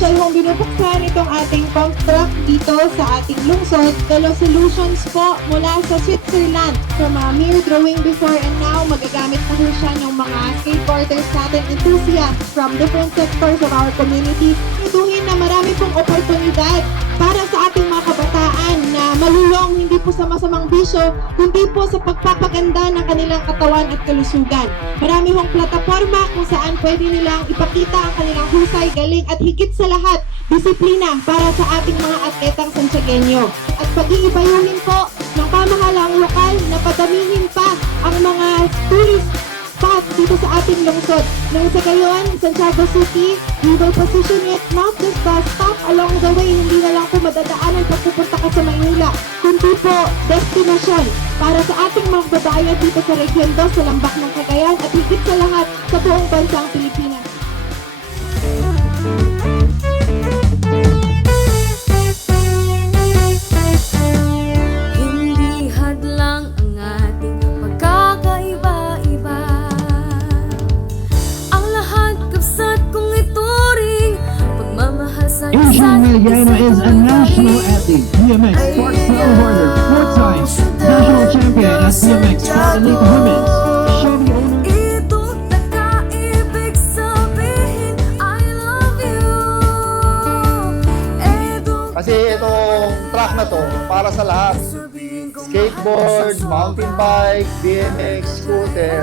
official hong binubuksan itong ating pump truck dito sa ating lungsod. Velo Solutions po mula sa Switzerland. From a mere drawing before and now, magagamit na po siya ng mga skateboarders natin, enthusiasts from different sectors of our community. Ituhin na marami pong oportunidad para sa ating mga kabataan na malulong hindi po sa masamang bisyo, kundi po sa pagpapaganda ng kanilang katawan at kalusugan. Marami hong plataforma kung saan pwede nilang ipakita ang kanilang husay, galing at higit sa lahat, disiplina para sa ating mga atletang Santiagueño. At pag-iibayuhin po ng pamahalaang lokal na padamihin pa ang mga tourist spot dito sa ating lungsod. Nang sa gayon, Santiago City, we will position it not just a stop along the way, hindi na lang po madadaanan pag pupunta ka sa Maynila, kundi po destinasyon para sa ating mga babayan dito sa Region 2, sa Lambak ng Cagayan at higit sa lahat sa buong bansang Pilipinas. Hindi hadlang ang ating pagkakaiba-iba, ang lahat kapsat kong ituring pagmamahal sa Adrian Mediano is a national athlete, BMX Park snowboarder, 4-time national champion at BMX Park Elite Women. Chevy owner. ito nagkaibig sabihin I love you. Kasi itong track na to, para sa lahat. Skateboard, mountain bike, BMX, scooter.